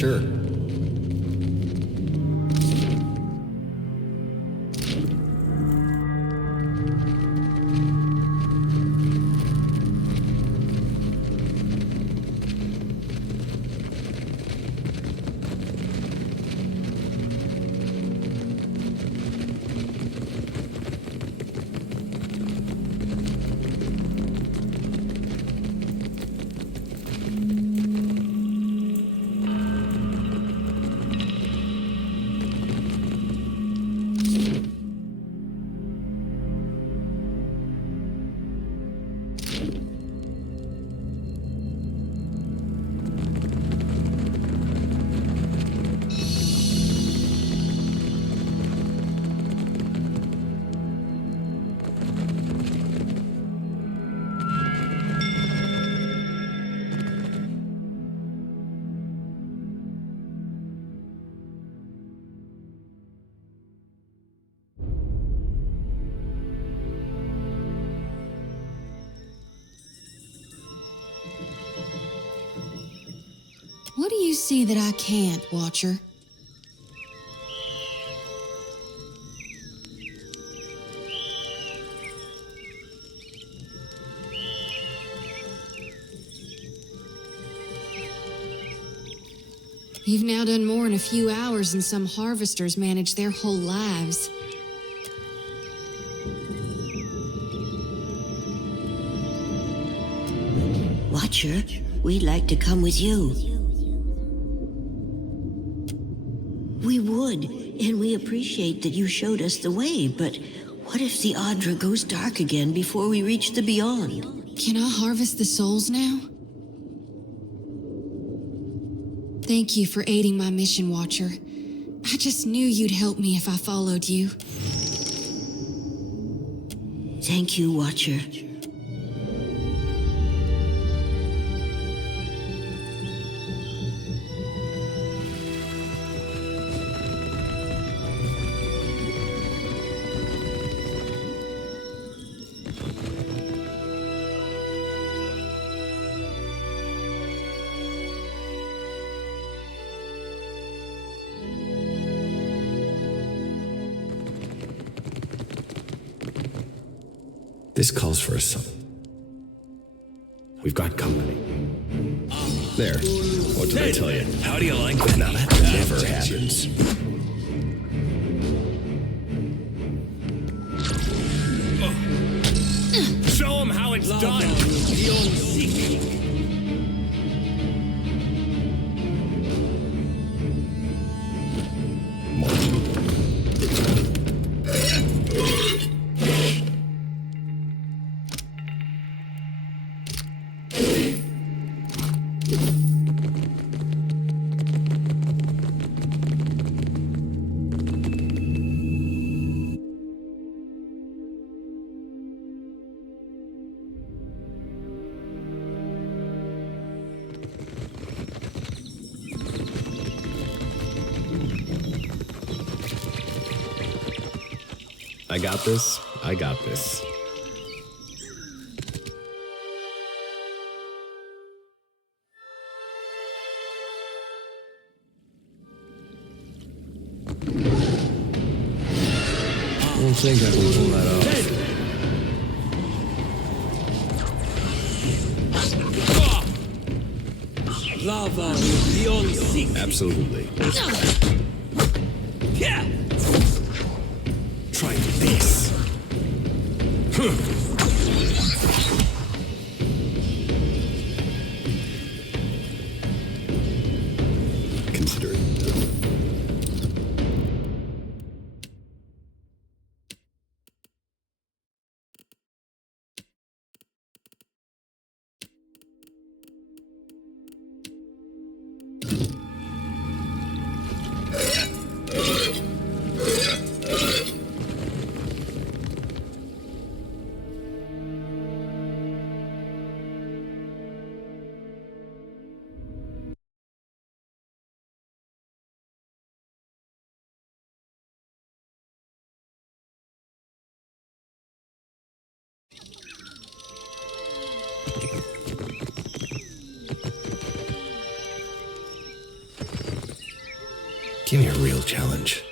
sure. What do you see that I can't, Watcher? You've now done more in a few hours than some harvesters manage their whole lives. Watcher, we'd like to come with you. We would, and we appreciate that you showed us the way, but what if the Audra goes dark again before we reach the Beyond? Can I harvest the souls now? Thank you for aiding my mission, Watcher. I just knew you'd help me if I followed you. Thank you, Watcher. This calls for a song. We've got company. There. What did I tell you? How do you like that? Now that never happens. Show them how it's done. I got this. I got this. I don't think I can pull that off. Lava beyond seek. Absolutely. Yeah. Try this. Consider it done. Give me a real challenge.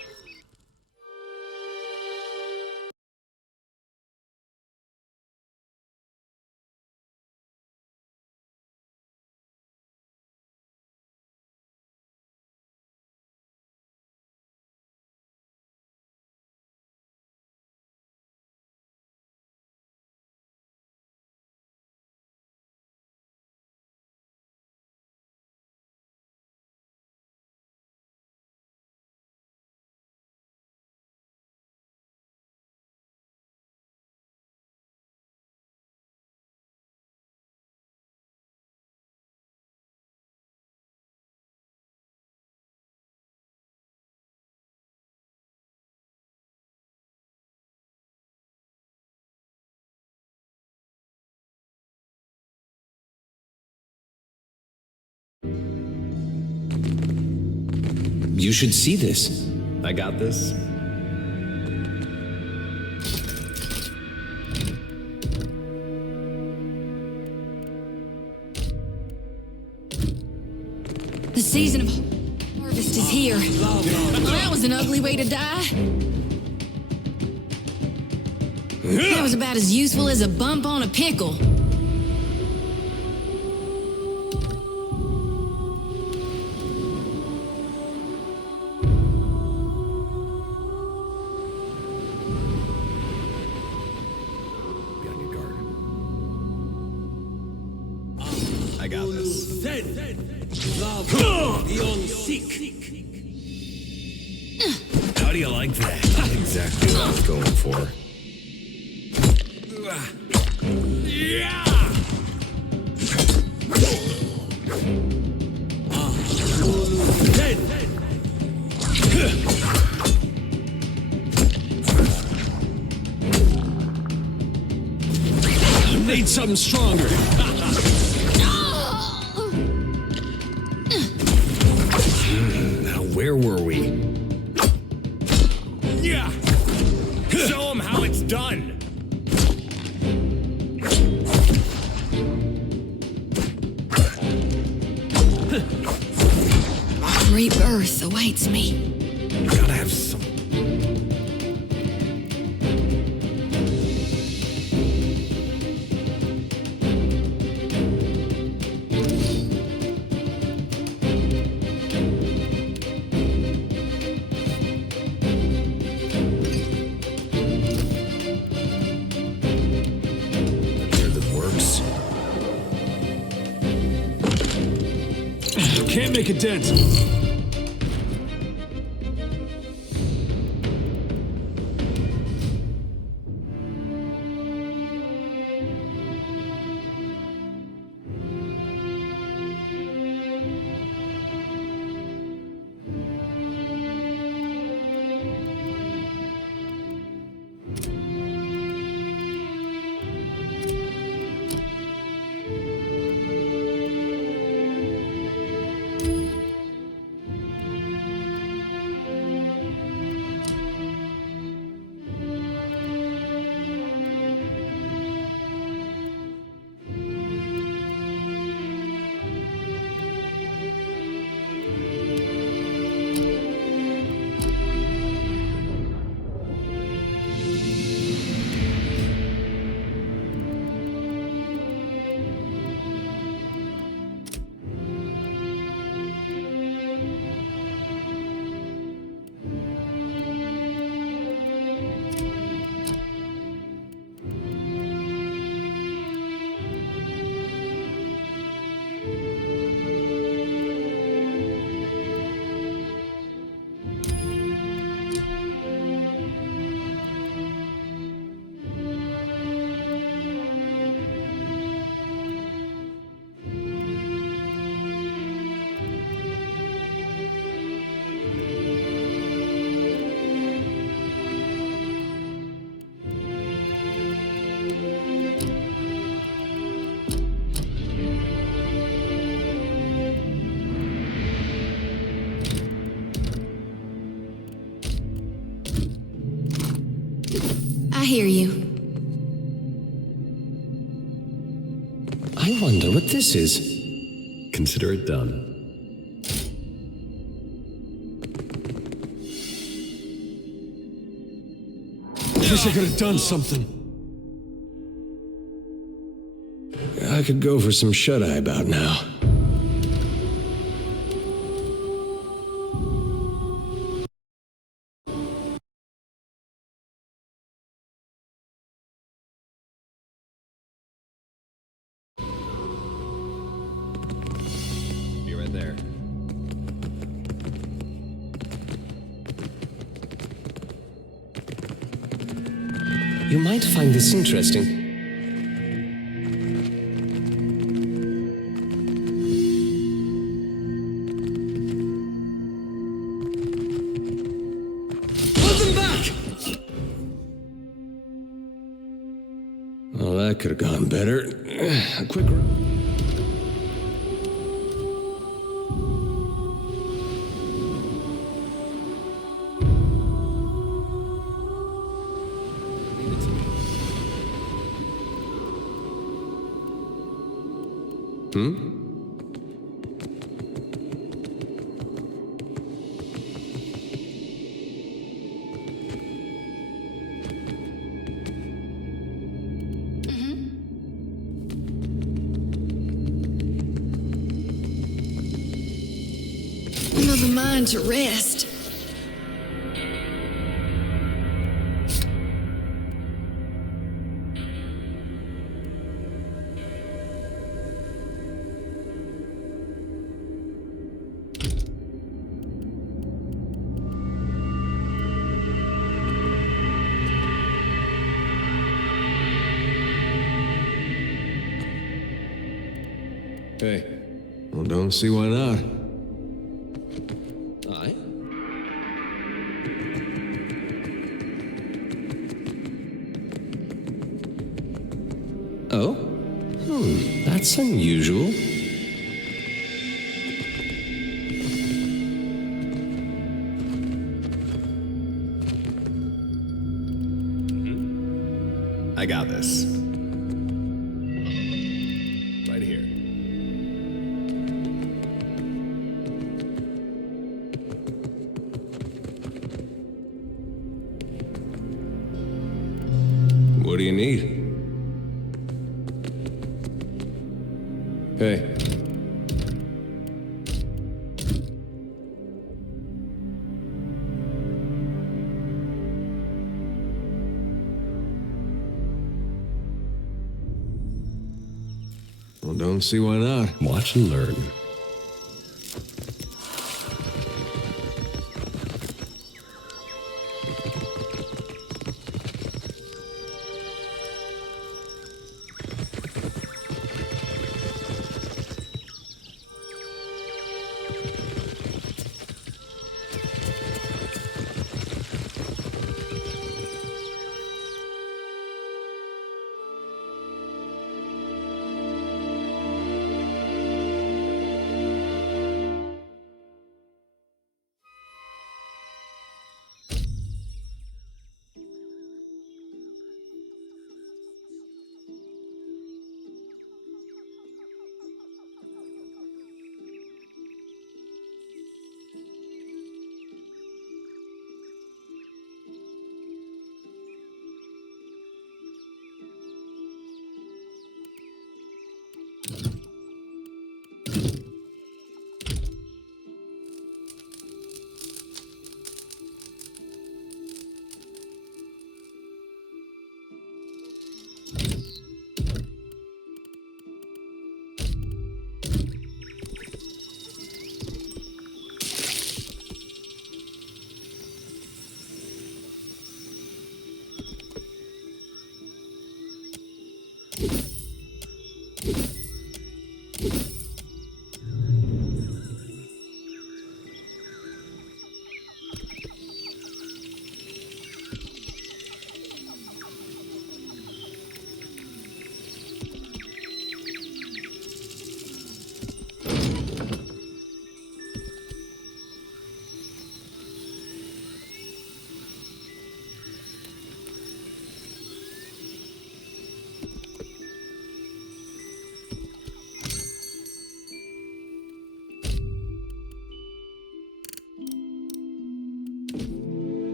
You should see this. I got this. The season of harvest is here. Well, that was an ugly way to die. That was about as useful as a bump on a pickle. Be on your guard. I got this. Love beyond seek. How do you like that? Exactly what I was going for. Yeah! I need something stronger. Now, where were we? Yeah! Show him how it's done. Rebirth awaits me. Gotta have some. That works. Can't make a dent. I hear you. I wonder what this is. Consider it done. Wish I could have done something. I could go for some shut-eye about now. Be right there. You might find this interesting. Well, that could have gone better. A quick... Another mind to rest. Hey. Well, don't see why not. Aye? Oh? That's unusual. I got this. Right here. What do you need? Hey. Well, don't see why not. Watch and learn.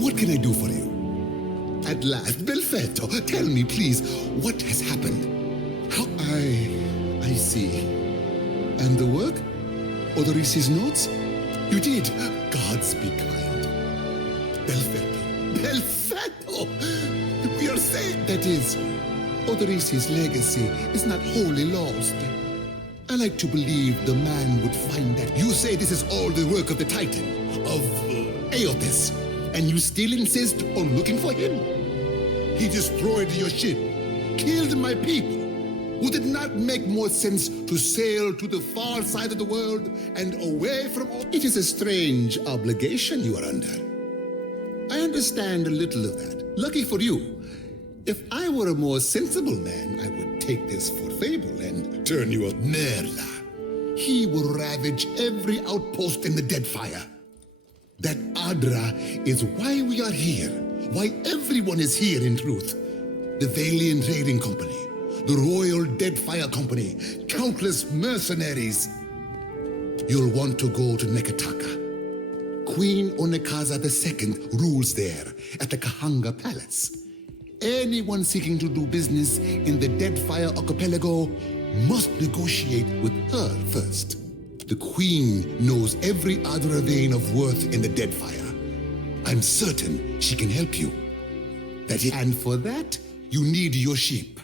What can I do for you? At last, Belfetto, tell me, please, what has happened? How I see. And the work? Odorisi's notes? You did. Gods be kind. Belfetto. Belfetto! We are saying that is. Odorisi's legacy is not wholly lost. I like to believe the man would find that. You say this is all the work of the Titan, of Aotis, and you still insist on looking for him? He destroyed your ship, killed my people. Would it not make more sense to sail to the far side of the world and away from all? It is a strange obligation you are under. I understand a little of that. Lucky for you. If I were a more sensible man, I would take this for fable and turn you a Merla. He will ravage every outpost in the Deadfire. That Adra is why we are here, why everyone is here in truth. The Valiant Trading Company, the Royal Deadfire Company, countless mercenaries. You'll want to go to Nekataka. Queen Onekaza II rules there at the Kahanga Palace. Anyone seeking to do business in the Deadfire Archipelago must negotiate with her first. The Queen knows every Adra vein of worth in the Deadfire. I'm certain she can help you. And for that, you need your ship.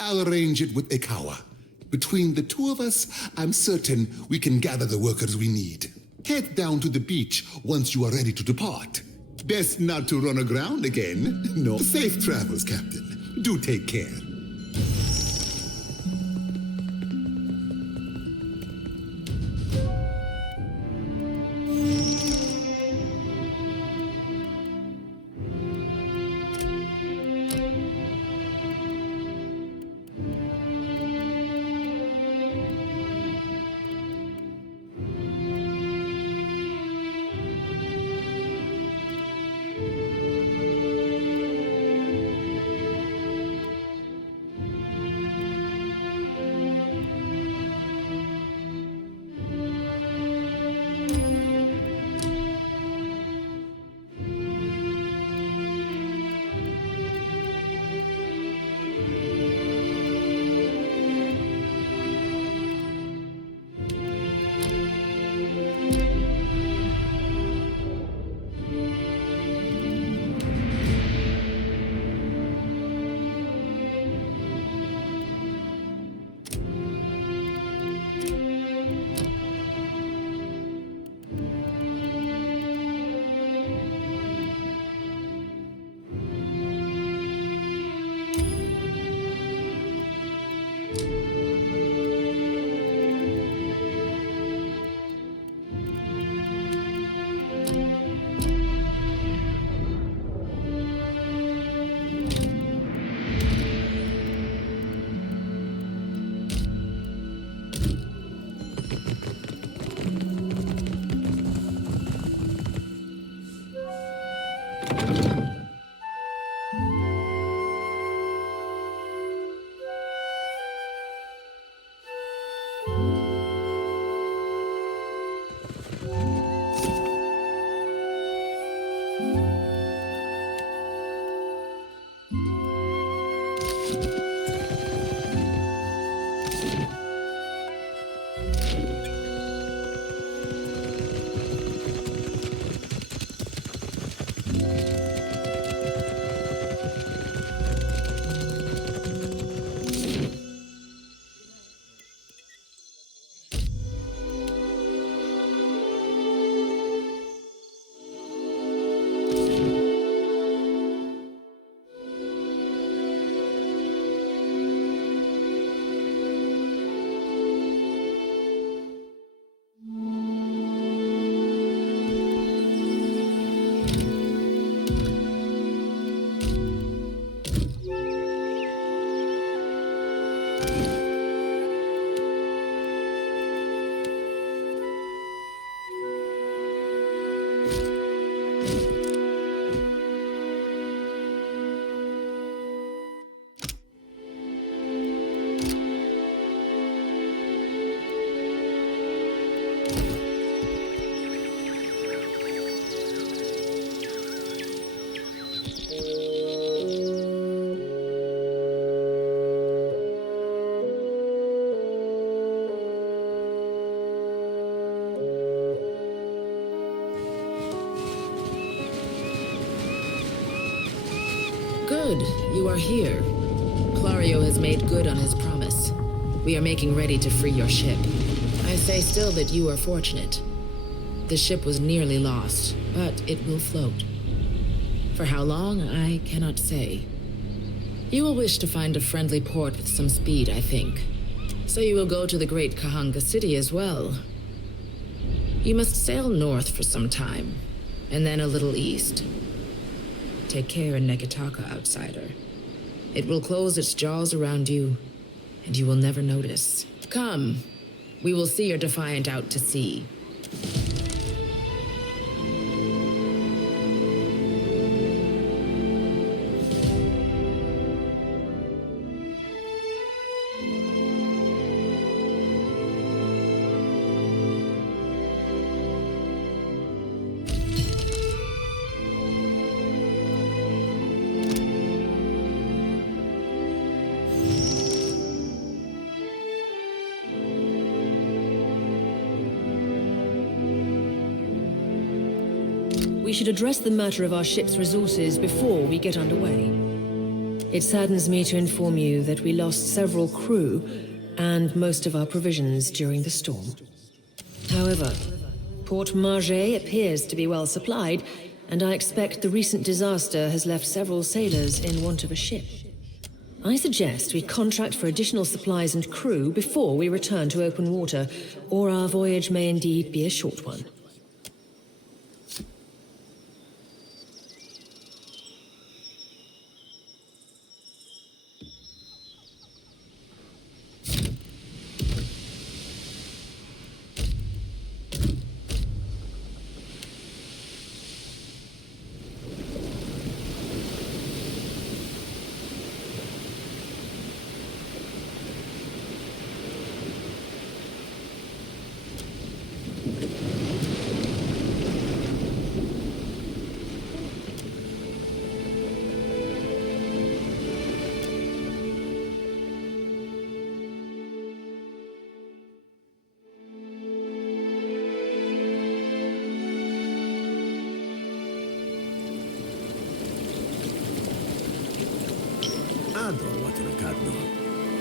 I'll arrange it with Ikawa. Between the two of us, I'm certain we can gather the workers we need. Head down to the beach once you are ready to depart. Best not to run aground again. No. Safe travels, Captain. Do take care. You are here. Clario has made good on his promise. We are making ready to free your ship. I say still that you are fortunate. The ship was nearly lost, but it will float. For how long, I cannot say. You will wish to find a friendly port with some speed, I think. So you will go to the great Kahanga city as well. You must sail north for some time, and then a little east. Take care in Nekitaka, outsider. It will close its jaws around you, and you will never notice. Come, we will see your defiant out to sea. We should address the matter of our ship's resources before we get underway. It saddens me to inform you that we lost several crew and most of our provisions during the storm. However, Port Margé appears to be well supplied, and I expect the recent disaster has left several sailors in want of a ship. I suggest we contract for additional supplies and crew before we return to open water, or our voyage may indeed be a short one.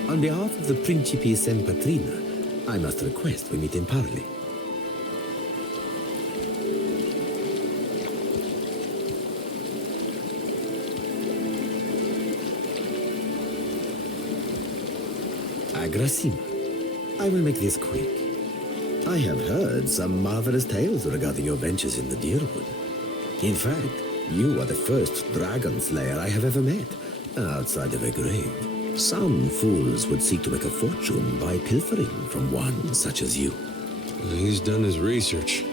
On behalf of the Principe Sempatrina, I must request we meet in parley. Agrasima, I will make this quick. I have heard some marvelous tales regarding your ventures in the Deerwood. In fact, you are the first dragon slayer I have ever met, outside of a grave. Some fools would seek to make a fortune by pilfering from one such as you. He's done his research.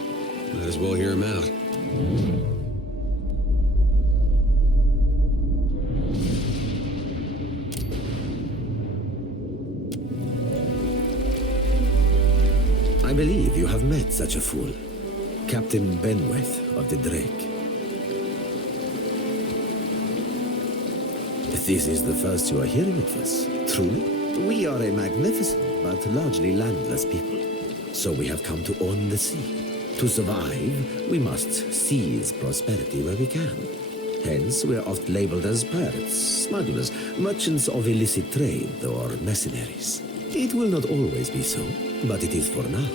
Might as well hear him out. I believe you have met such a fool. Captain Benweth of the Drake. This is the first you are hearing of us, truly. We are a magnificent but largely landless people, so we have come to own the sea. To survive, we must seize prosperity where we can. Hence, we are oft labeled as pirates, smugglers, merchants of illicit trade, or mercenaries. It will not always be so, but it is for now.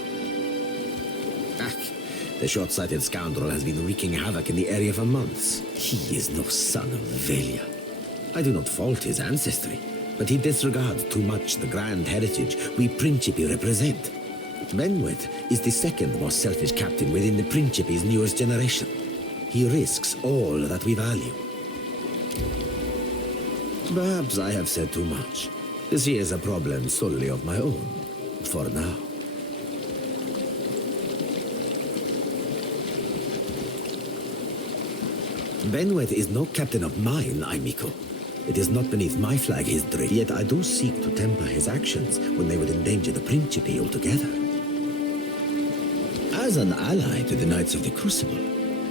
The short-sighted scoundrel has been wreaking havoc in the area for months. He is no son of Velia. I do not fault his ancestry, but he disregards too much the grand heritage we Principi represent. Benweth is the second most selfish captain within the Principi's newest generation. He risks all that we value. Perhaps I have said too much. This is a problem solely of my own, for now. Benweth is no captain of mine, Aimiko. It is not beneath my flag his drake, yet I do seek to temper his actions when they would endanger the Principe altogether. As an ally to the Knights of the Crucible,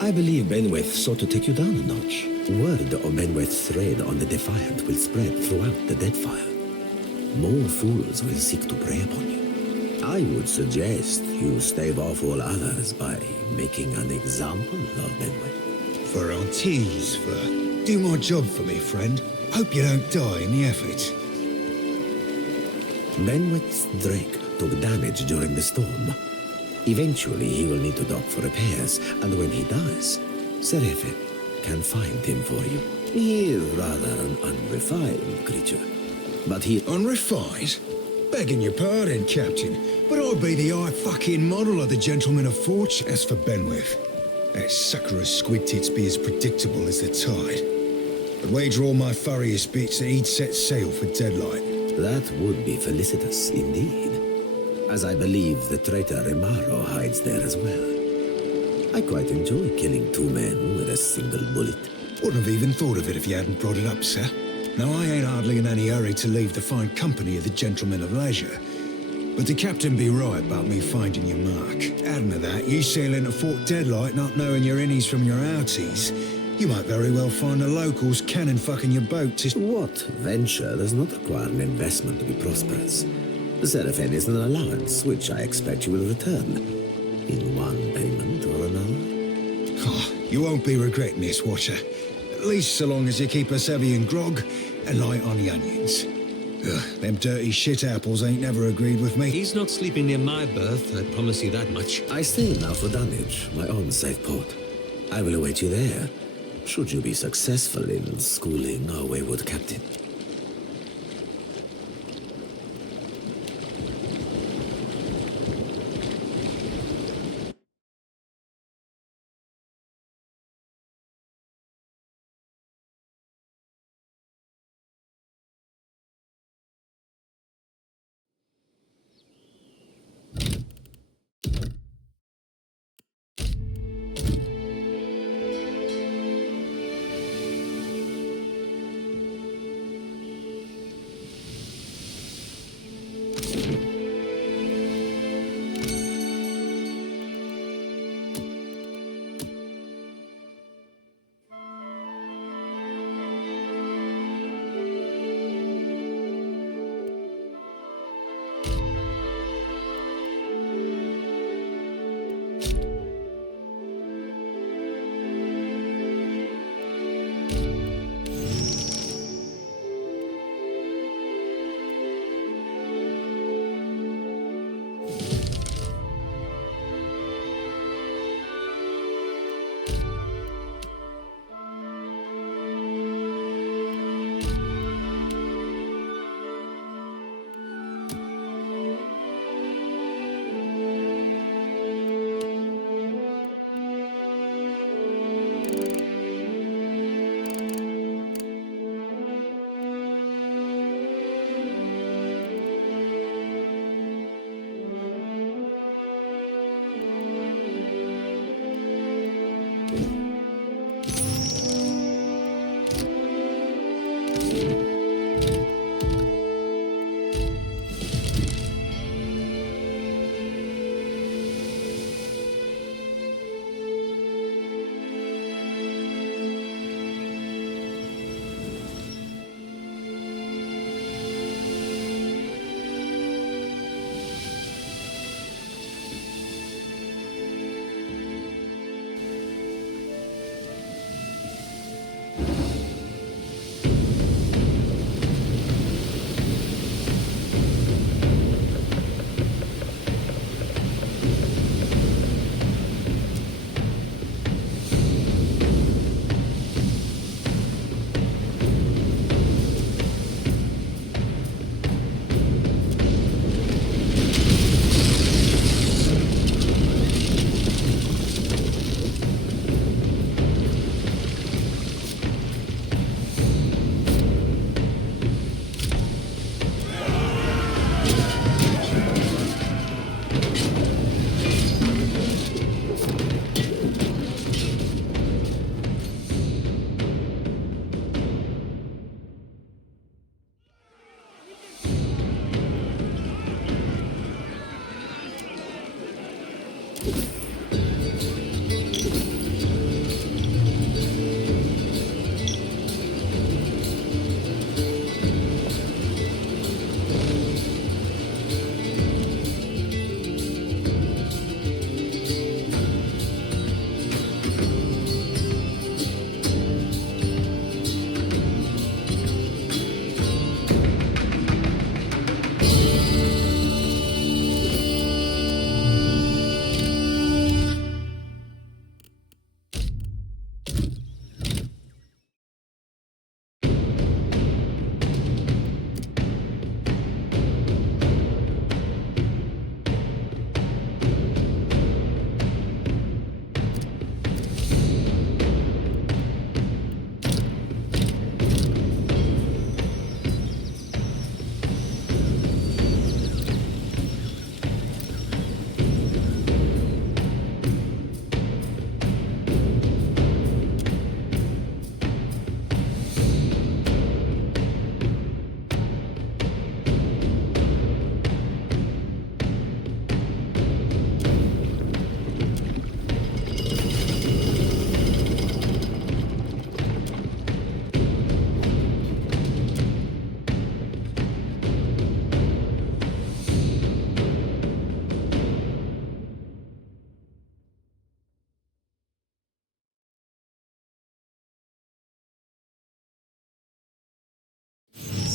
I believe Benweth sought to take you down a notch. Word of Benweth's raid on the Defiant will spread throughout the Deadfire. More fools will seek to prey upon you. I would suggest you stave off all others by making an example of Benweth. For our tease, for do my job for me, friend. Hope you don't die in the effort. Benwick's Drake took damage during the storm. Eventually, he will need to dock for repairs, and when he does, Seraphin can find him for you. He is rather an unrefined creature, but he... Unrefined? Begging your pardon, Captain, but I'd be the high fucking model of the gentleman of fortune. As for Benwith, that sucker of squid tits be as predictable as the tide. I'd wager all my furriest bits that he'd set sail for Deadlight. That would be felicitous indeed, as I believe the traitor Remaro hides there as well. I quite enjoy killing two men with a single bullet. Wouldn't have even thought of it if you hadn't brought it up, sir. Now, I ain't hardly in any hurry to leave the fine company of the gentlemen of leisure, but the captain be right about me finding your mark. Adding to that, you sail into Fort Deadlight not knowing your innies from your outies. You might very well find the locals cannon fucking your boat to... What venture does not require an investment to be prosperous? The Seraphin is an allowance, which I expect you will return, in one payment or another. Oh, you won't be regretting this, Watcher. At least so long as you keep us heavy in grog and light on the onions. Ugh, them dirty shit apples ain't never agreed with me. He's not sleeping near my berth, I promise you that much. I sail now for Dunwich, my own safe port. I will await you there, should you be successful in schooling our wayward captain.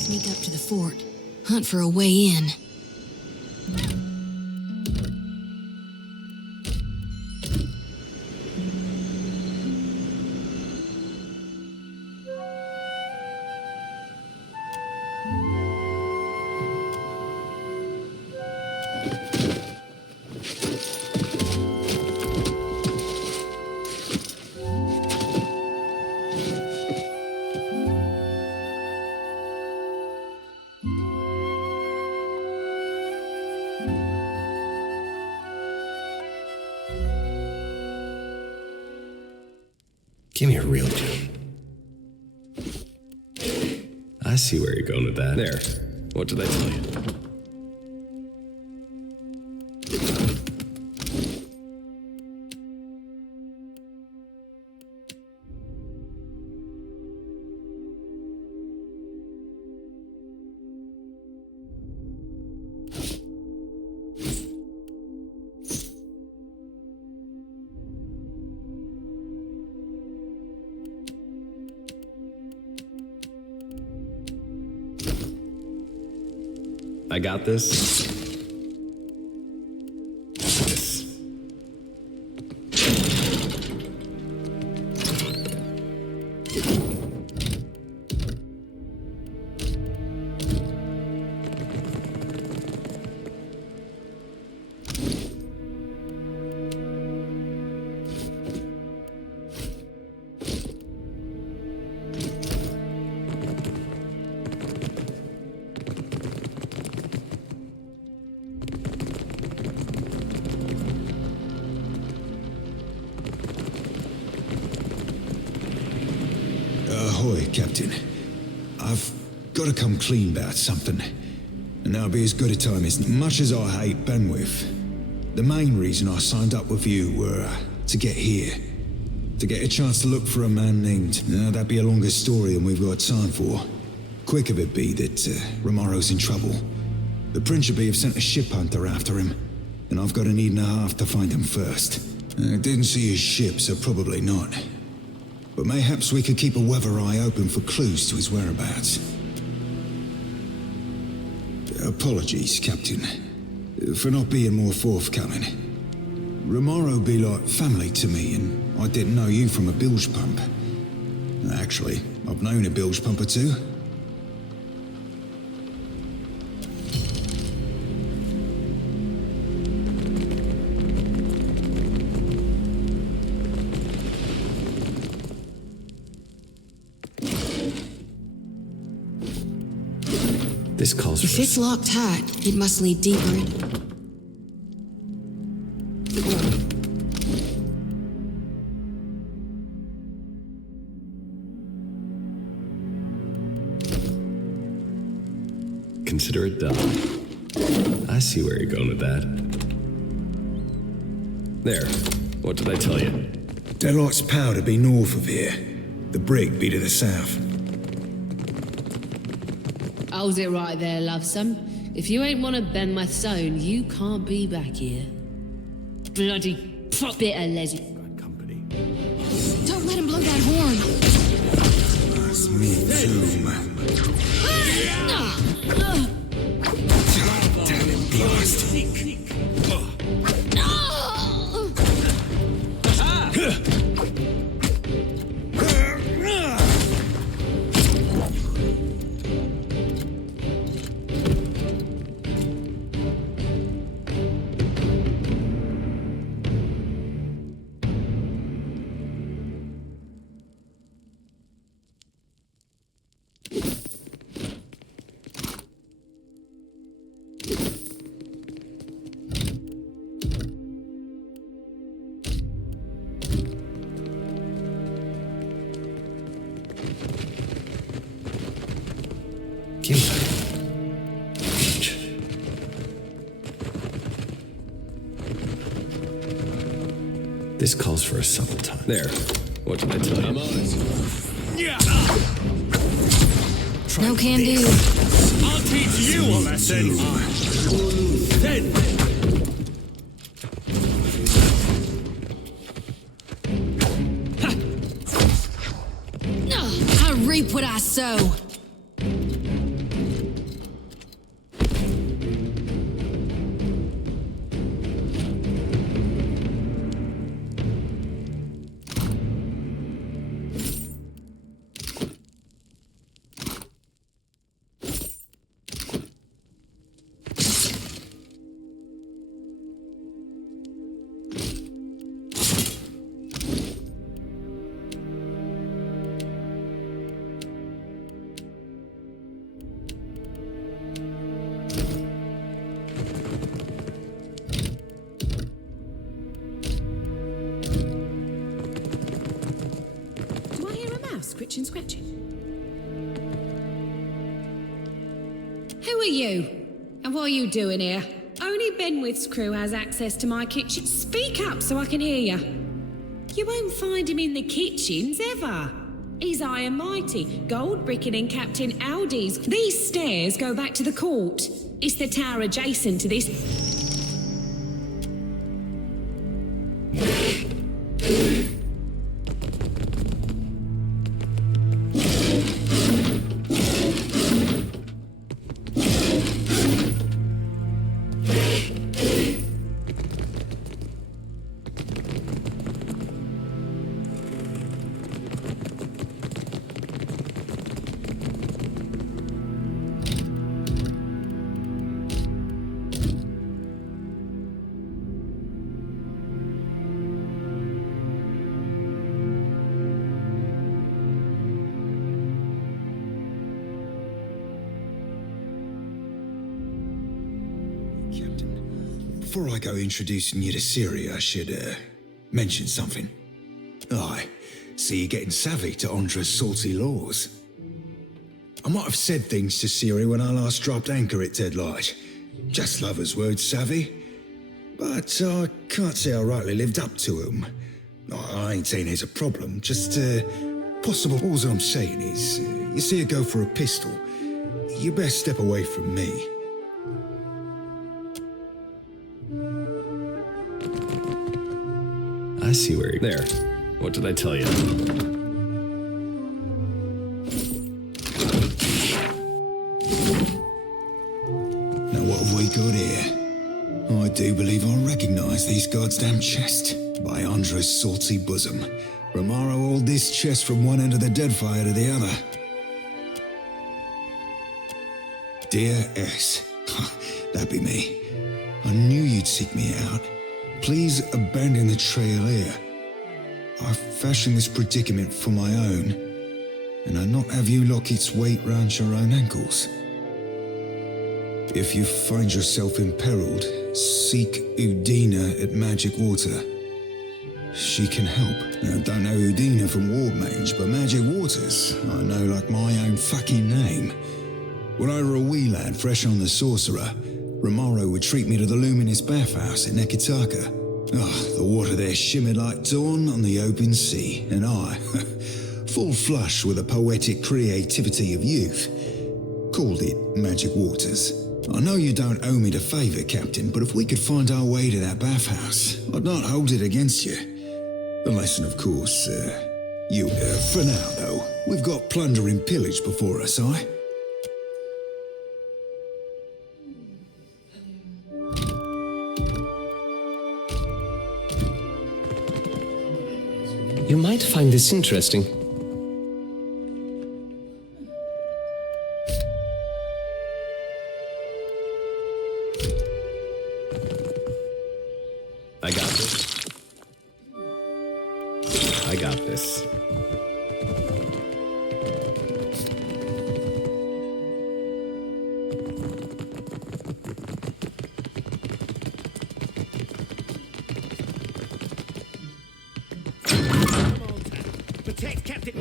sneak up to the fort, hunt for a way in. Give me a real tune. I see where you're going with that. There. What did I tell you? I got this. Ahoy, Captain. I've got to come clean about something. And that'll be as good a time as much as I hate bandwidth. The main reason I signed up with you were to get here. To get a chance to look for a man named... Now, that'd be a longer story than we've got time for. Quick of it be that Romaro's in trouble. The Principe have sent a ship hunter after him, and I've got an evening and a half to find him first. I didn't see his ship, so probably not. But mayhaps we could keep a weather eye open for clues to his whereabouts. Apologies, Captain, for not being more forthcoming. Romaro be like family to me, and I didn't know you from a bilge pump. Actually, I've known a bilge pump or two. This calls If for... it's locked tight, it must lead deeper in. Consider it done. I see where you're going with that. There. What did I tell you? Deadlight's powder be north of here. The brig be to the south. Hold it right there, lovesome. If you ain't want to bend my stone, you can't be back here. Bloody bit of lesbian. Don't let him blow that horn! That's me too, man. Damn it, blast. This calls for a supple time. There. What did I tell you? I'm on it. Yeah. No can do. I'll teach you a lesson. Then. I reap what I sow. itching scratching. Who are you? And what are you doing here? Only Benwith's crew has access to my kitchen. Speak up so I can hear you. You won't find him in the kitchens ever. He's high and mighty, gold bricking in Captain Aldi's. These stairs go back to the court. It's the tower adjacent to this. Before I go introducing you to Siri, I should, mention something. I see you getting savvy to Andra's salty laws. I might have said things to Siri when I last dropped anchor at Deadlight. Just lovers' words, savvy. But I can't say I rightly lived up to them. I ain't saying there's a problem, just, possible. All I'm saying is, you see her go for a pistol, you best step away from me. I see where you're... There. What did I tell you? Now what have we got here? I do believe I recognise these goddamn chests. By Andra's salty bosom. Romaro hauled this chest from one end of the Deadfire to the other. Dear S. That'd be me. I knew you'd seek me out. Please abandon the trail here. I fashioned this predicament for my own, and I not have you lock its weight round your own ankles. If you find yourself imperiled, seek Udina at Magic Water. She can help. Now, I don't know Udina from Ward Mage, but Magic Waters, I know like my own fucking name. When I were a wee lad fresh on the Sorcerer, Romaro would treat me to the luminous bathhouse at Nekataka. The water there shimmered like dawn on the open sea, and I, full flush with the poetic creativity of youth, called it Magic Waters. I know you don't owe me the favour, Captain, but if we could find our way to that bathhouse, I'd not hold it against you. Unless, of course, for now, though, we've got plunder and pillage before us, aye? You might find this interesting. I got this. I got this. Protect Captain.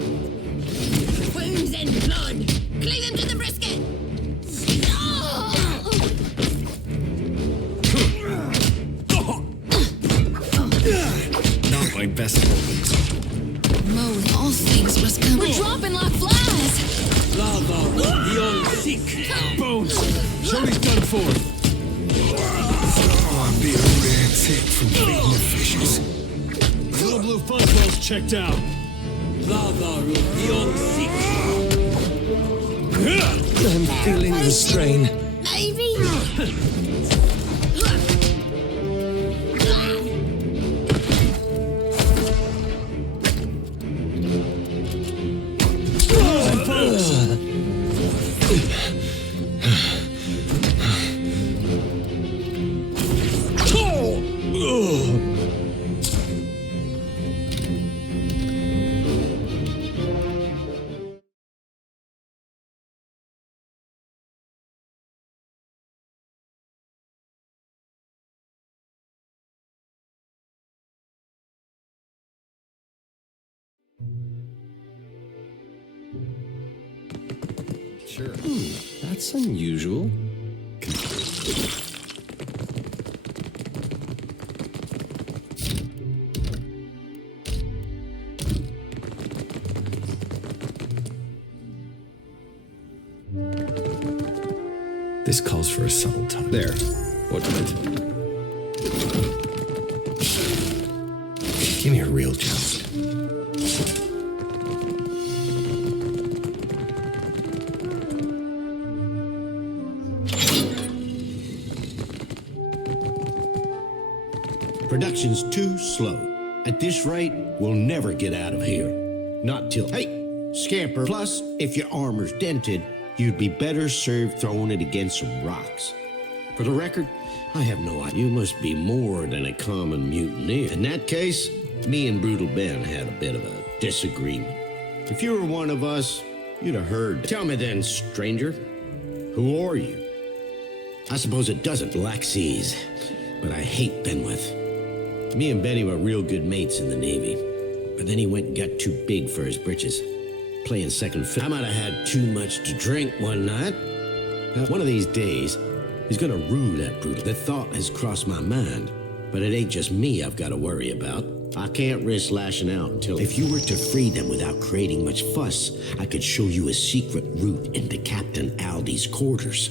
Wounds and blood. Cleave him to the brisket. Not my best moments. Mo, all things must come. We're dropping like flies. Lava, beyond sick. Bones, Johnny's done for. I'd be a rare tip from feeding the fishes. Little blue fuzzballs checked out. Lava, beyond sick. I'm feeling the strain. Maybe. sure. That's unusual. This calls for a subtle touch. There. What did I tell you? Give me a real joke. Production's too slow. At this rate, we'll never get out of here. Not till... Hey, scamper. Plus, if your armor's dented, you'd be better served throwing it against some rocks. For the record, I have no idea. You must be more than a common mutineer. In that case, me and Brutal Ben had a bit of a disagreement. If you were one of us, you'd have heard. Tell me then, stranger, who are you? I suppose it doesn't lack seas, but I hate Benwith. Me and Benny were real good mates in the Navy, but then he went and got too big for his britches. Playing second fiddle. I might have had too much to drink one night. One of these days, he's gonna rue that Brutal. The thought has crossed my mind, but it ain't just me I've got to worry about. I can't risk lashing out until... If you were to free them without creating much fuss, I could show you a secret route into Captain Aldi's quarters.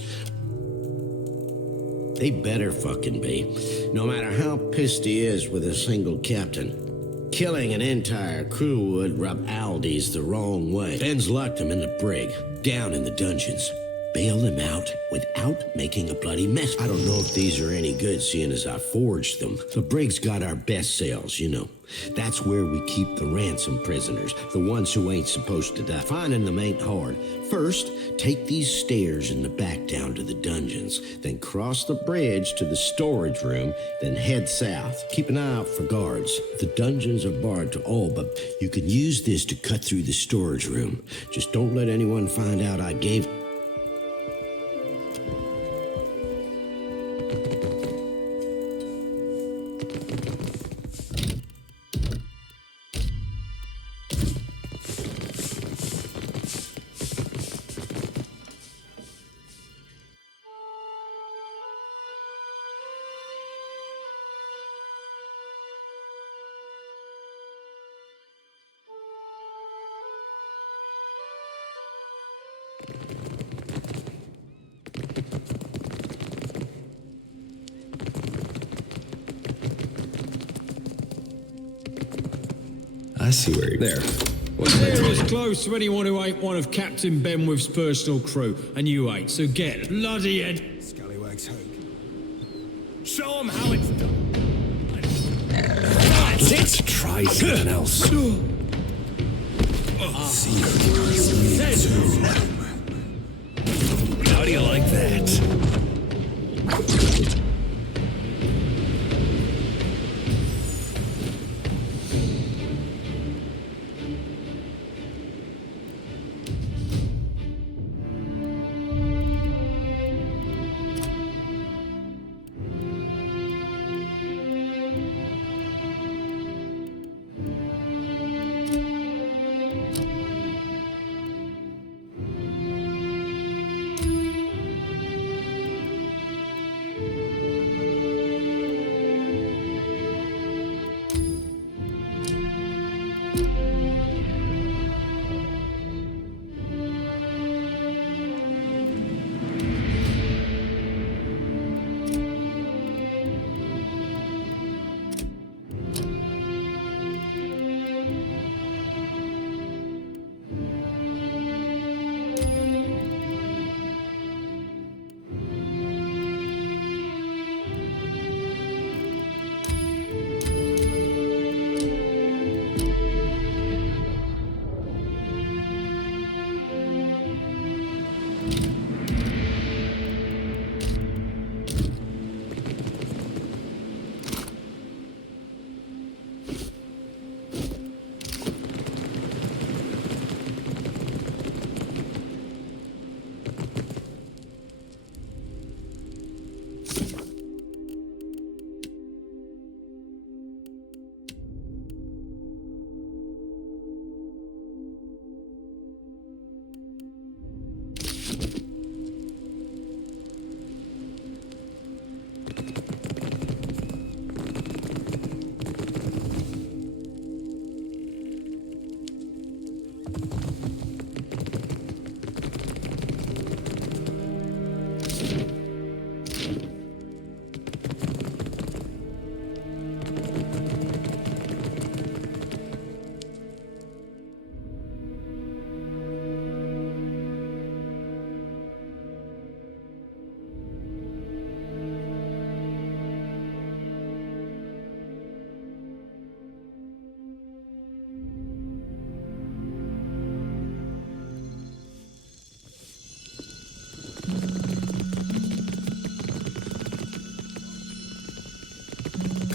They better fucking be. No matter how pissed he is with a single captain, killing an entire crew would rub Aldi's the wrong way. Ben's locked them in the brig, down in the dungeons. Bail them out without making a bloody mess. I don't know if these are any good, seeing as I forged them. The brig's got our best cells, you know. That's where we keep the ransom prisoners, the ones who ain't supposed to die. Finding them ain't hard. First, take these stairs in the back down to the dungeons, then cross the bridge to the storage room, then head south. Keep an eye out for guards. The dungeons are barred to all, but you can use this to cut through the storage room. Just don't let anyone find out I gave... I see where you're there. We're as close to anyone who ain't one of Captain Benwith's personal crew, and you ain't, so get bloody head. Scallywags hope. Show 'em how it's done. Let's try something else. How do you like that?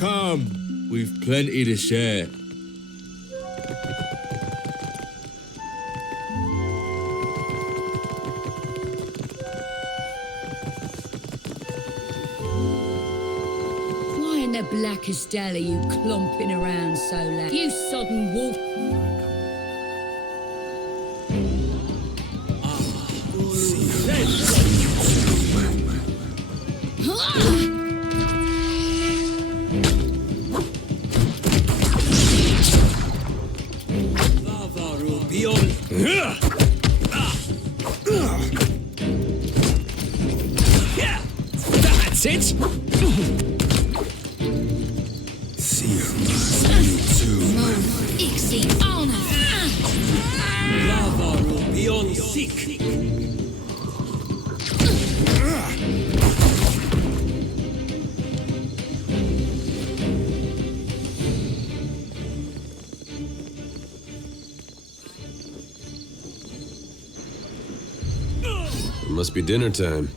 Come, we've plenty to share. Why in the blackest hell are you clomping around so loud? You sodden wolf. That's it. Lava will be on sick. It must be dinner time.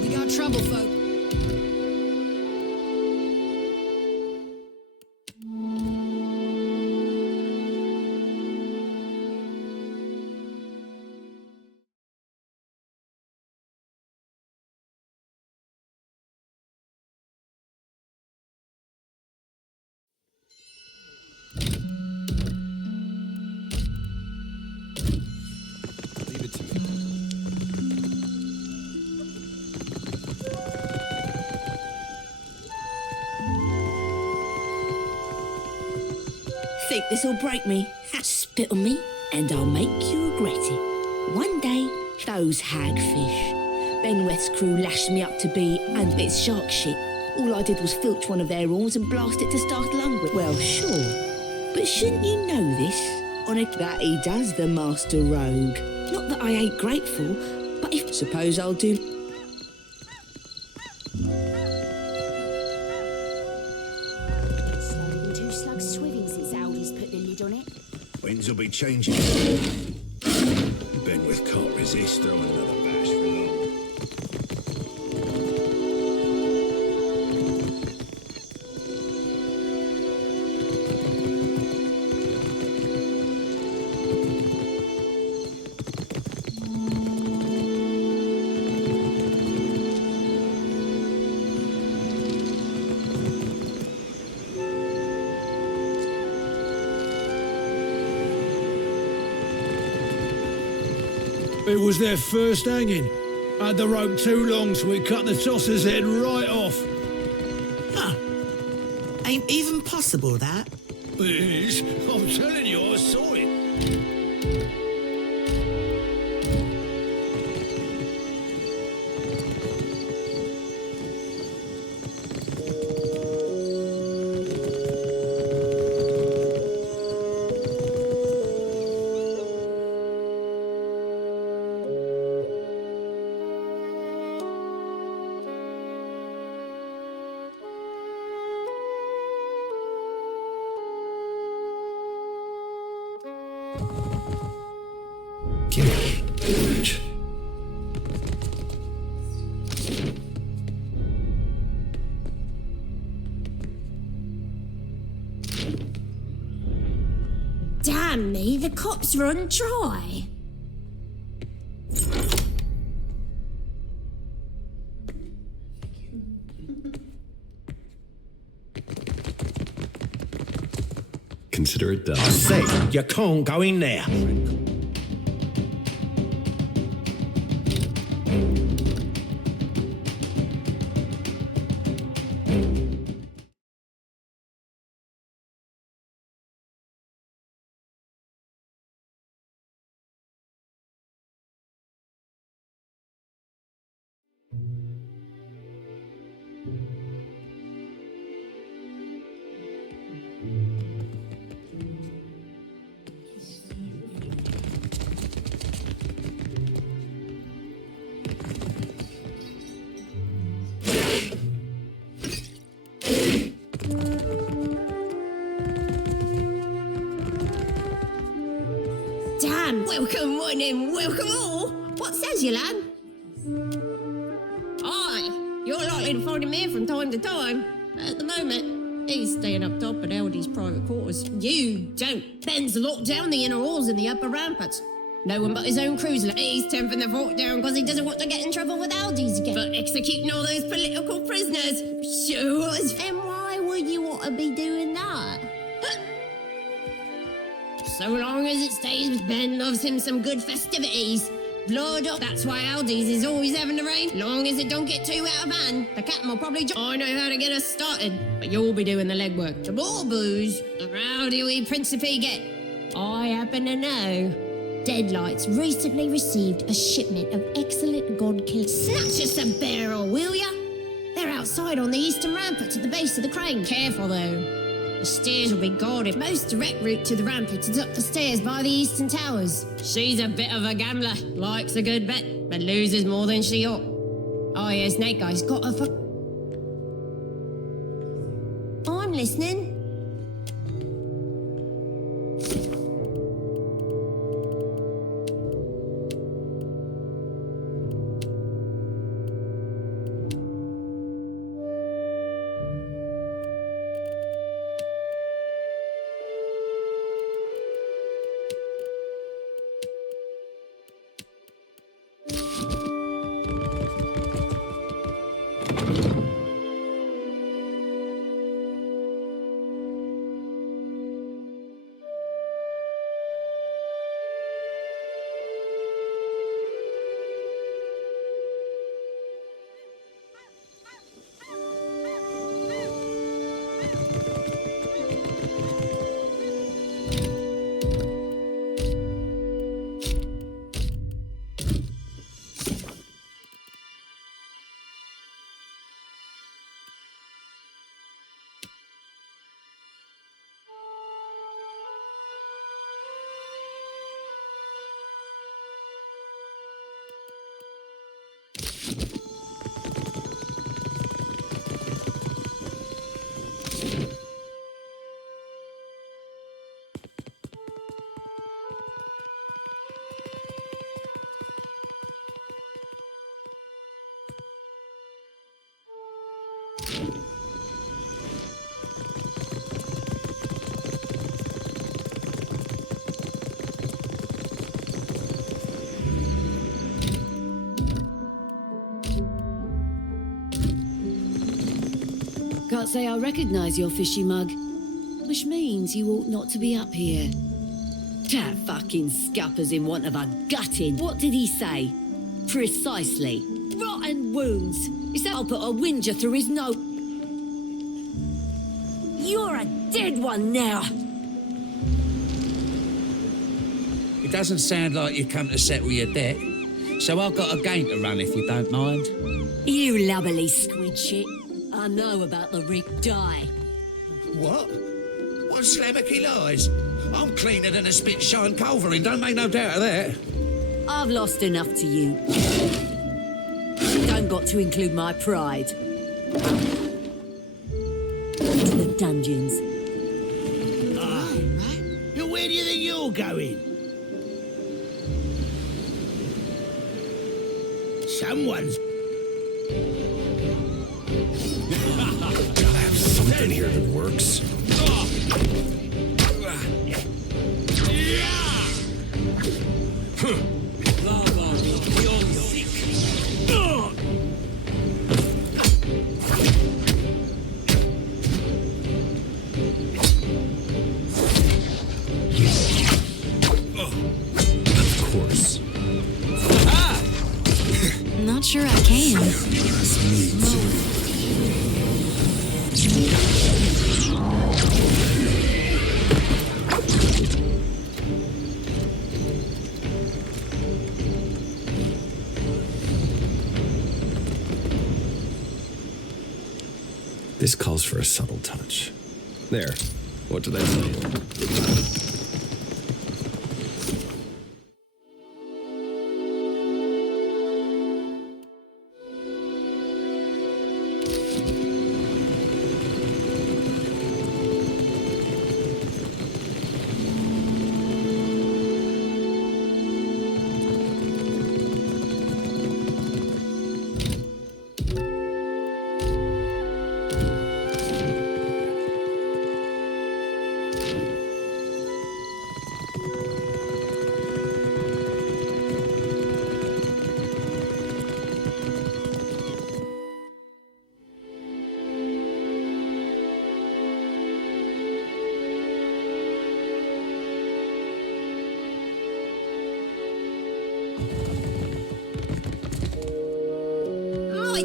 We got trouble, folk. Leave it to me. Think this'll break me? Spit on me, and I'll make you regret it. One day, those hagfish. Benweth's crew lashed me up to be and bits shark shit. All I did was filch one of their horns and blast it to startle language. Well, sure. But shouldn't you know this? On it that he does, the master rogue. Not that I ain't grateful, but if suppose I'll do. It's only been 2 slugs swimming since Aldi's put the lid on it. Winds will be changing. Benwith can't resist throwing another bash for long. It was their first hanging. Had the rope too long, so we cut the tosser's head right off. Huh. Ain't even possible, that. It is. I'm telling you, I saw it. Damn me, the cops run dry. Consider it done. I said you can't go in there. Damn! Welcome one and welcome all! What says you, lad? Aye, you're likely to find him here from time to time. At the moment, he's staying up top at Aldi's private quarters. You don't. Ben's locked down the inner halls and the upper ramparts. No one but his own crew's left. He's temping the fort down because he doesn't want to get in trouble with Aldi's again. But executing all those political prisoners sure was. And why would you want to be doing that? So long as it stays with Ben, loves him some good festivities. Blood up. That's why Aldi's is always having the rain. Long as it don't get too out of hand, the captain will probably. I know how to get us started, but you'll be doing the legwork. The more booze, the rowdy we Principe get. I happen to know. Deadlights recently received a shipment of excellent god-killers. Snatch us a barrel, will ya? They're outside on the eastern ramparts at the base of the crane. Careful, though. The stairs will be guarded. Most direct route to the ramparts is up the stairs by the eastern towers. She's a bit of a gambler. Likes a good bet, but loses more than she ought. Oh, yeah, Snake Guy's got a I'm listening. Can't say I recognize your fishy mug, which means you ought not to be up here. That fucking scupper's in want of a gutting. What did he say? Precisely. Rotten wounds. Is that I'll put a whinger through his nose? You're a dead one now. It doesn't sound like you come to settle your debt, so I've got a game to run if you don't mind. You lubberly squid shit. I know about the rig die. What? One slammocky lies. I'm cleaner than a spit shine culverin, don't make no doubt of that. I've lost enough to you. Don't got to include my pride. To the dungeons. Now where do you think you're going? Someone's... Gotta have something here that works. Of course. Not sure I can. This calls for a subtle touch. There. What did I tell you?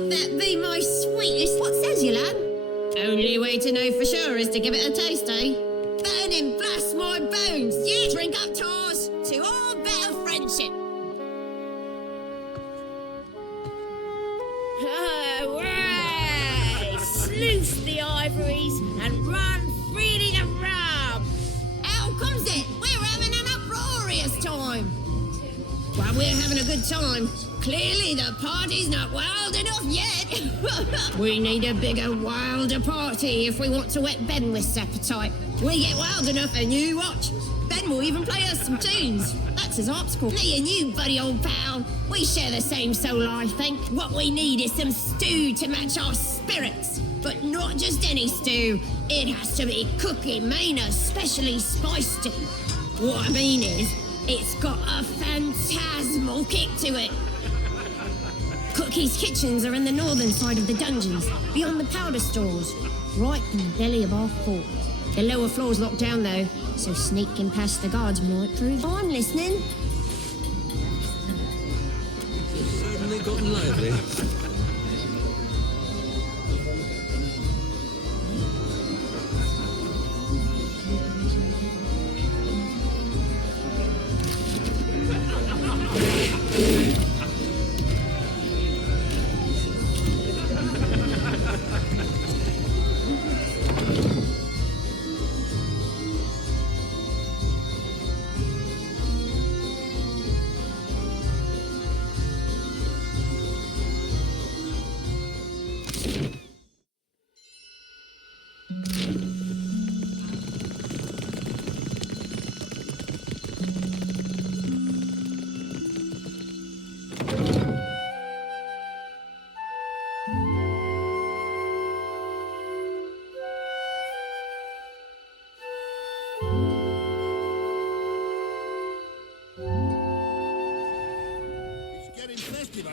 That be my sweetest. What says you, lad? Only way to know for sure is to give it a taste, eh? Burning blast my bones! You drink up tours to all better friendship. Hooray! Sluice the ivories and run freely to Ram! How comes it? We're having an uproarious time. Well, we're having a good time. Clearly the party's not wild enough yet. We need a bigger, wilder party if we want to whet Benwith's appetite. We get wild enough and you watch. Ben will even play us some tunes. That's his harpsichord. Me and you, buddy old pal. We share the same soul, I think. What we need is some stew to match our spirits. But not just any stew. It has to be Cookie Manor's specially spiced stew. What I mean is, it's got a phantasmal kick to it. Cookie's kitchens are in the northern side of the dungeons, beyond the powder stores, right in the belly of our fort. The lower floor's locked down though, so sneaking past the guards might prove. Oh, I'm listening. You've certainly gotten lively.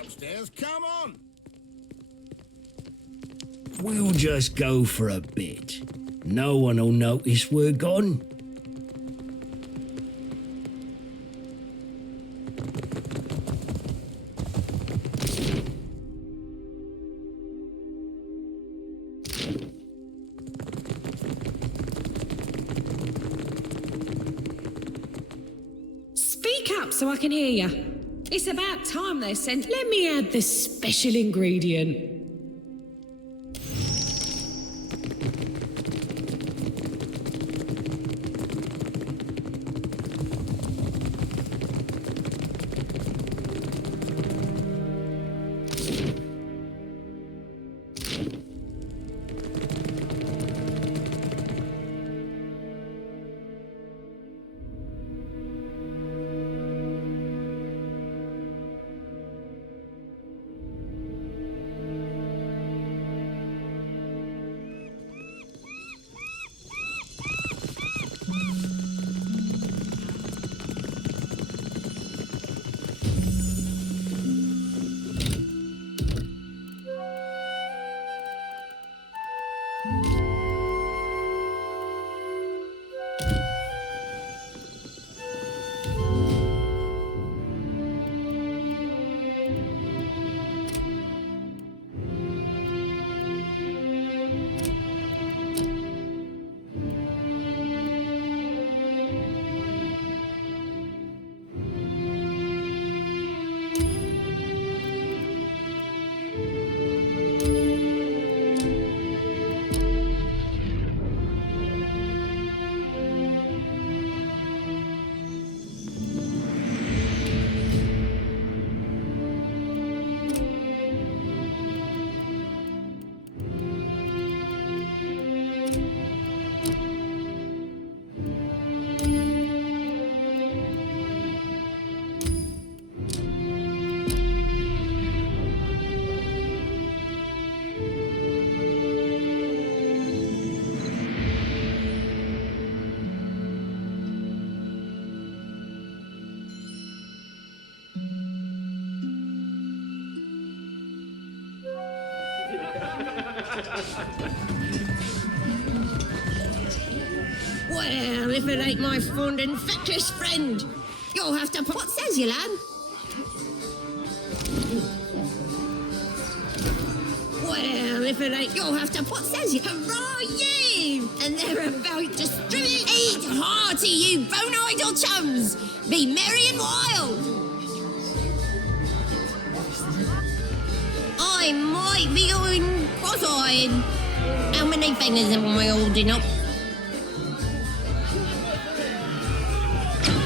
Upstairs, come on! We'll just go for a bit. No one will notice we're gone. Speak up so I can hear you. It's about time they sent. Let me add the special ingredient. Well, if it ain't my fond infectious friend, you'll have to put... What says you, lad? if it ain't, you'll have to put says you. Hurrah, you! And they're about to distribute. Eat hearty, you bone-idle chums! Be merry and wild! I might be going cross-eyed. How many fingers am I holding up?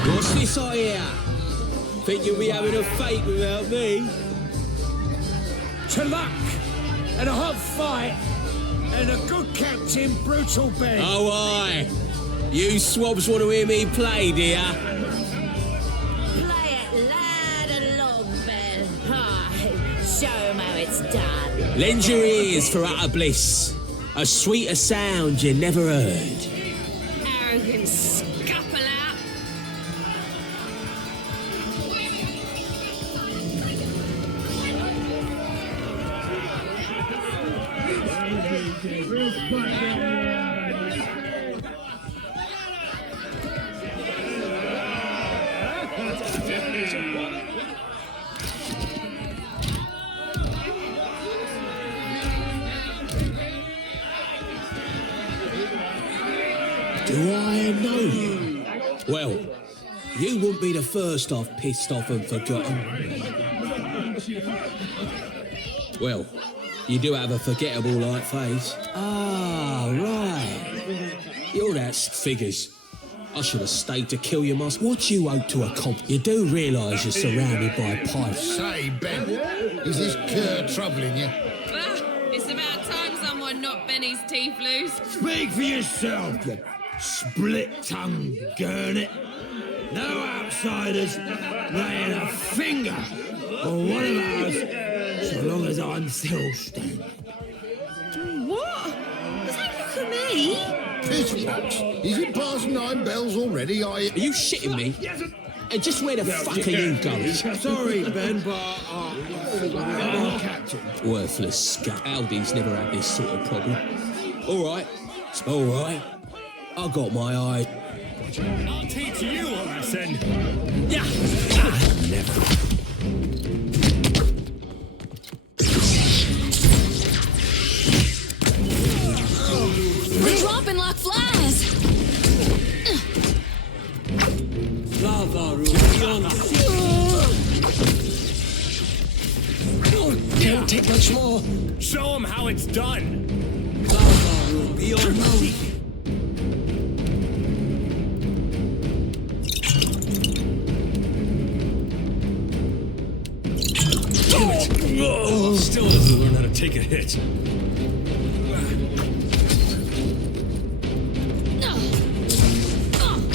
What's this I hear? Think you'll be having a fate without me? To luck and a hot fight and a good captain, brutal Ben. Oh, aye. You swabs want to hear me play, do ya? Play it loud and long, Ben. Aye, show 'em how it's done. Lend your ears for utter bliss. A sweeter sound you never heard. Arrogant scupper out. Do I know you? Well, you wouldn't be the first I've pissed off and forgotten. Well, you do have a forgettable like face. Ah, right. You're that figures. I should have stayed to kill you, Mus. What you owe to a comp? You do realise you're surrounded by pipes. Say, Ben, is this cur troubling you? It's about time someone knocked Benny's teeth loose. Speak for yourself, you split-tongued gurnet. No outsiders laying a finger on one of ours so long as I'm still standing. What? Don't look at me. Piss pots. Is it past 9 bells already? Are you shitting me? And just where the fuck are you going? Sorry, Ben, but I'm captain. Worthless scut. Aldi's never had this sort of problem. All right. It's all right. I got my eye. I'll teach you a lesson. Yeah. Never. We're dropping like flies. Can't take much more. Show them how it's done. Still doesn't learn how to take a hit.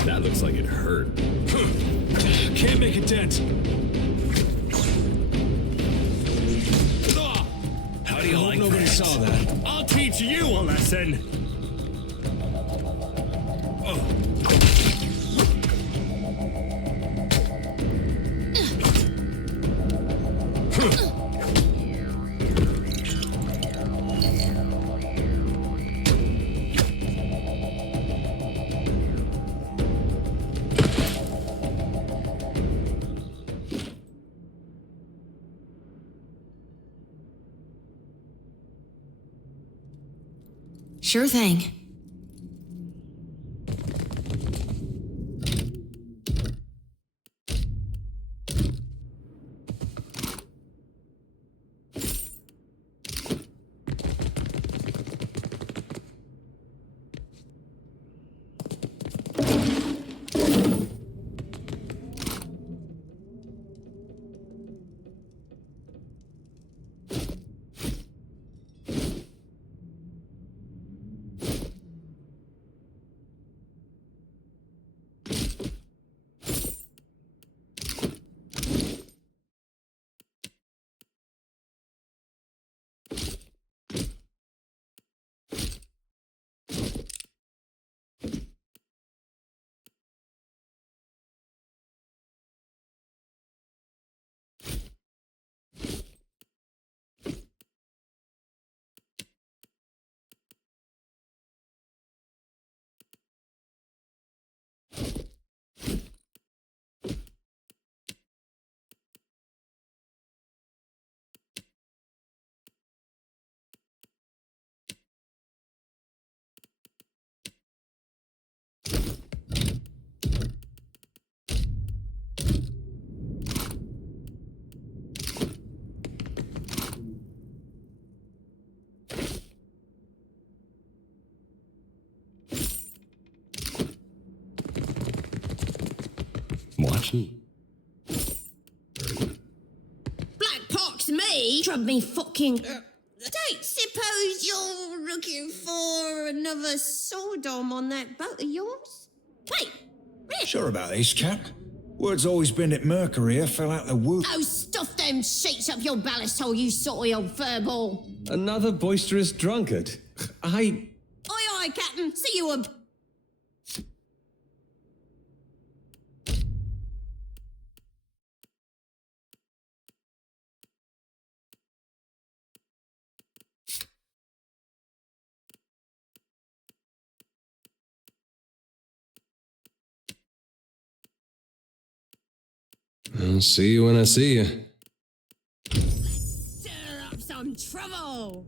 That looks like it hurt. Can't make a dent. How do you like nobody saw that? I'll teach you a lesson. Sure thing. What? Black pox me? Drub me fucking... Don't suppose you're looking for another Sodom on that boat of yours? Wait, Sure about this, Cap. Word's always been that Mercury here fell out the woo. oh, stuff them sheets up your ballast hole, you sorty old furball. Another boisterous drunkard. Aye, aye, Captain. See you a... I'll see you when I see you. Stir up some trouble.